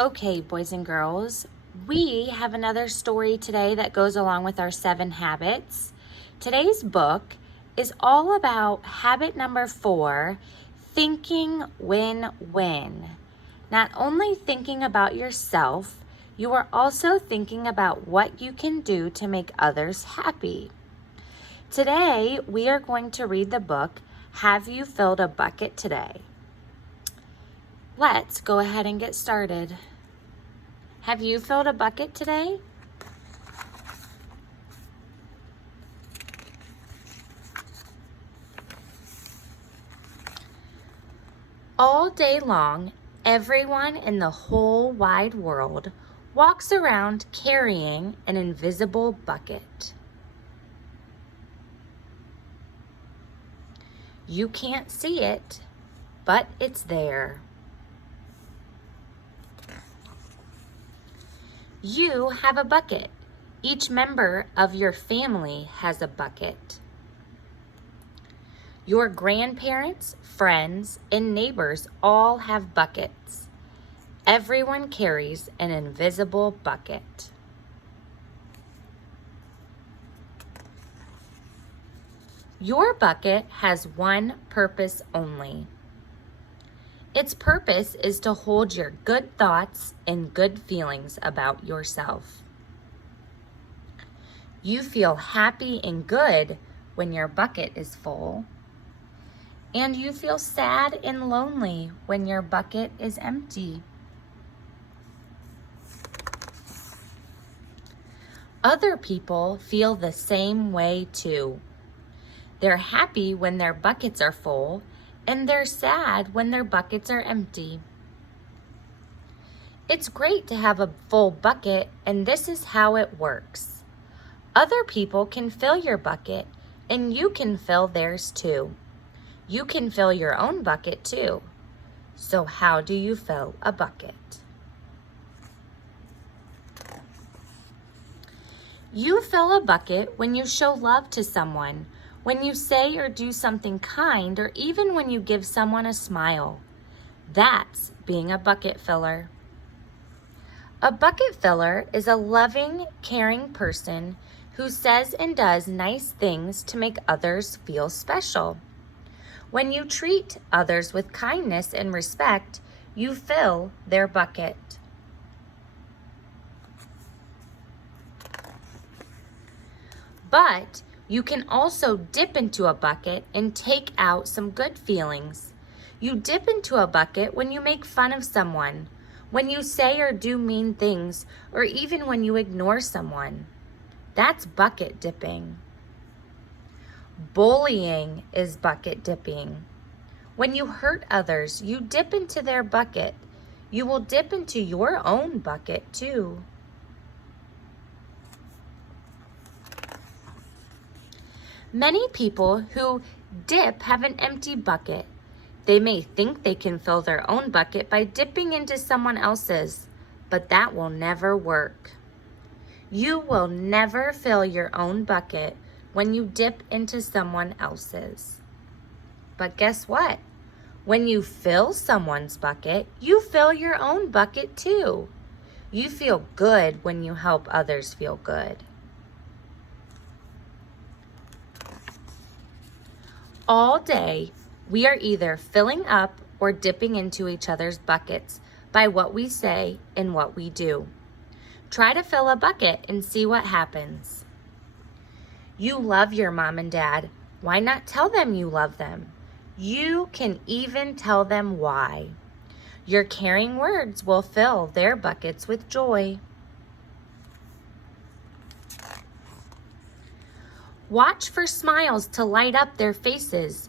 Okay, boys and girls, we have another story today that goes along with our 7 habits. Today's book is all about habit number 4, thinking win-win. Not only thinking about yourself, you are also thinking about what you can do to make others happy. Today, we are going to read the book, Have You Filled a Bucket Today? Let's go ahead and get started. Have you filled a bucket today? All day long, everyone in the whole wide world walks around carrying an invisible bucket. You can't see it, but it's there. You have a bucket. Each member of your family has a bucket. Your grandparents, friends, and neighbors all have buckets. Everyone carries an invisible bucket. Your bucket has one purpose only. Its purpose is to hold your good thoughts and good feelings about yourself. You feel happy and good when your bucket is full, and you feel sad and lonely when your bucket is empty. Other people feel the same way too. They're happy when their buckets are full, and they're sad when their buckets are empty. It's great to have a full bucket, and this is how it works. Other people can fill your bucket, and you can fill theirs too. You can fill your own bucket too. So how do you fill a bucket? You fill a bucket when you show love to someone, when you say or do something kind, or even when you give someone a smile. That's being a bucket filler. A bucket filler is a loving, caring person who says and does nice things to make others feel special. When you treat others with kindness and respect, you fill their bucket. But you can also dip into a bucket and take out some good feelings. You dip into a bucket when you make fun of someone, when you say or do mean things, or even when you ignore someone. That's bucket dipping. Bullying is bucket dipping. When you hurt others, you dip into their bucket. You will dip into your own bucket too. Many people who dip have an empty bucket. They may think they can fill their own bucket by dipping into someone else's, but that will never work. You will never fill your own bucket when you dip into someone else's. But guess what? When you fill someone's bucket, you fill your own bucket too. You feel good when you help others feel good. All day, we are either filling up or dipping into each other's buckets by what we say and what we do. Try to fill a bucket and see what happens. You love your mom and dad. Why not tell them you love them? You can even tell them why. Your caring words will fill their buckets with joy. Watch for smiles to light up their faces.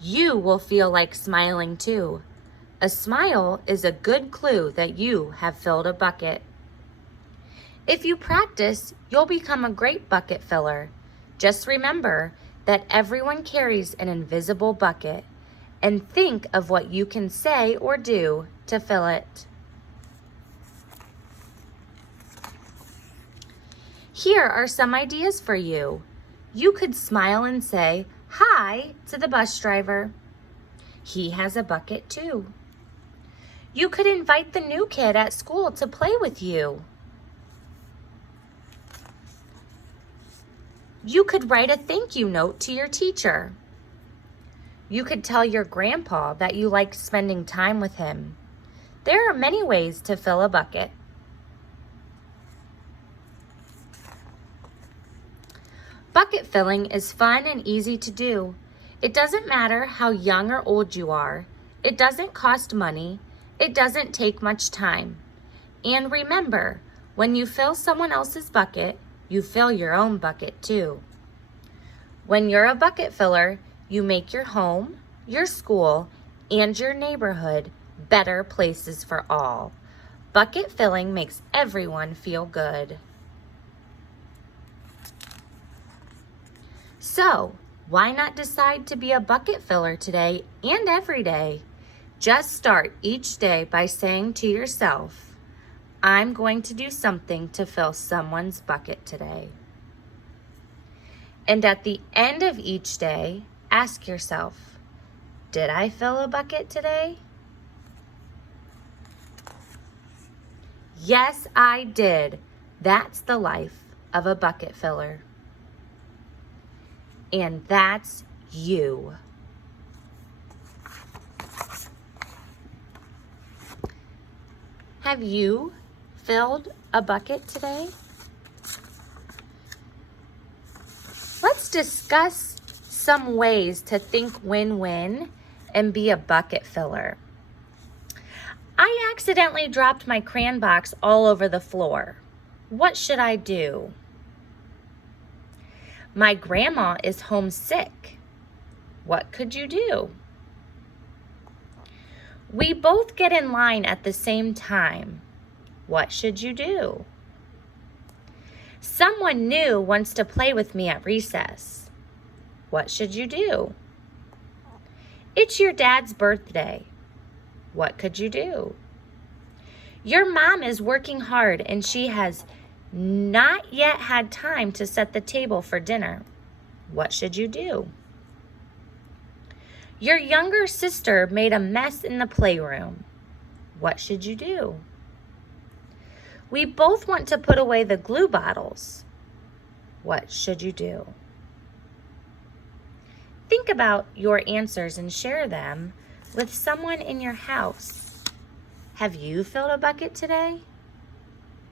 You will feel like smiling too. A smile is a good clue that you have filled a bucket. If you practice, you'll become a great bucket filler. Just remember that everyone carries an invisible bucket, and think of what you can say or do to fill it. Here are some ideas for you. You could smile and say hi to the bus driver. He has a bucket too. You could invite the new kid at school to play with you. You could write a thank you note to your teacher. You could tell your grandpa that you liked spending time with him. There are many ways to fill a bucket. Bucket filling is fun and easy to do. It doesn't matter how young or old you are. It doesn't cost money. It doesn't take much time. And remember, when you fill someone else's bucket, you fill your own bucket too. When you're a bucket filler, you make your home, your school, and your neighborhood better places for all. Bucket filling makes everyone feel good. So, why not decide to be a bucket filler today and every day? Just start each day by saying to yourself, I'm going to do something to fill someone's bucket today. And at the end of each day, ask yourself, did I fill a bucket today? Yes, I did. That's the life of a bucket filler. And that's you. Have you filled a bucket today? Let's discuss some ways to think win-win and be a bucket filler. I accidentally dropped my crayon box all over the floor. What should I do? My grandma is homesick. What could you do? We both get in line at the same time. What should you do? Someone new wants to play with me at recess. What should you do? It's your dad's birthday. What could you do? Your mom is working hard and she has not yet had time to set the table for dinner. What should you do? Your younger sister made a mess in the playroom. What should you do? We both want to put away the glue bottles. What should you do? Think about your answers and share them with someone in your house. Have you filled a bucket today?